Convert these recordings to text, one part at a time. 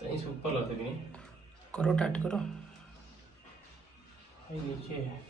तो इस ऊपर लाते भी नहीं। करो टाइट करो। ये नीचे है।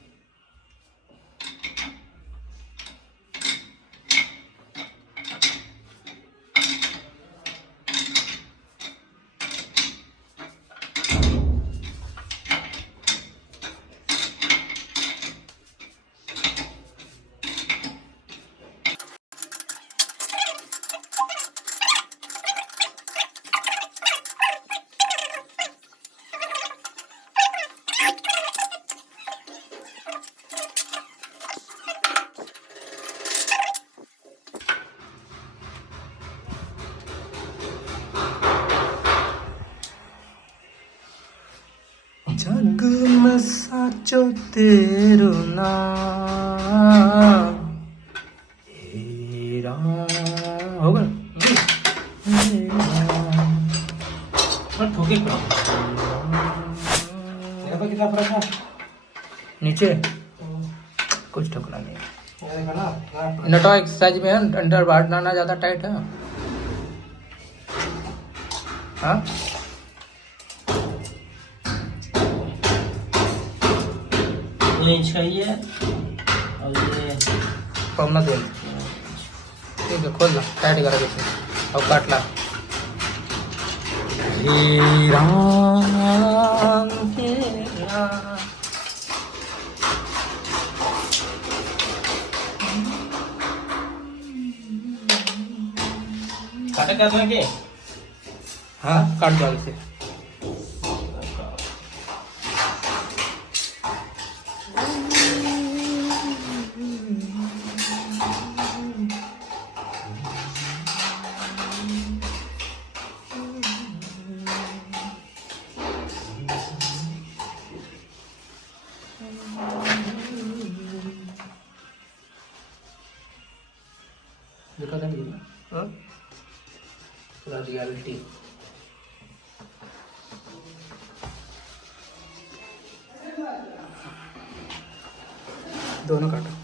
जग में साचो तेरो नाम हे राम। हो गया और ठोके करो। यहाँ पर कितना फर्क है? नीचे कुछ ठोकना नहीं। ये देखो ना। नटो एक साइज में है, अंडर बाहर ना ज्यादा टाइट है। हाँ इंच का ही है और ये पवना दे। ठीक है खोल ला, टाइट करा जैसे और काट ला। हे राम हे राम। काटे क्या तुम्हें के? हाँ काट दो इसे। देखा था हाँ? पूरा रियलिटी। दोनों काटो।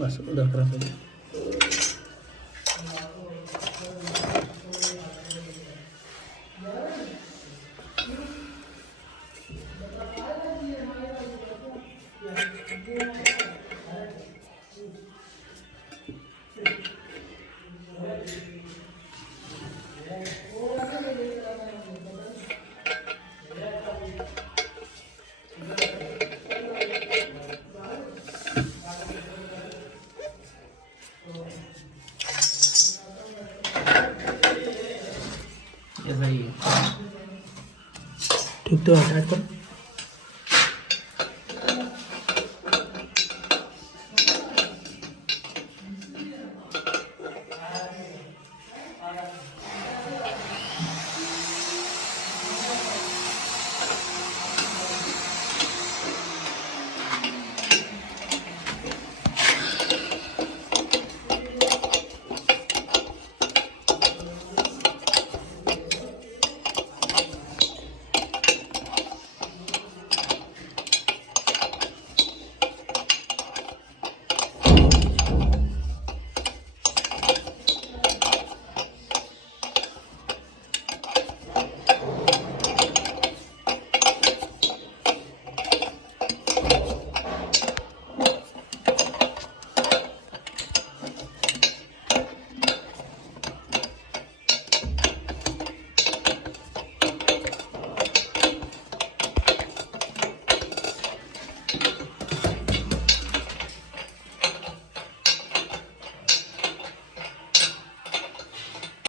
बस उधर तरफ है। ठीक तो टाइट करो।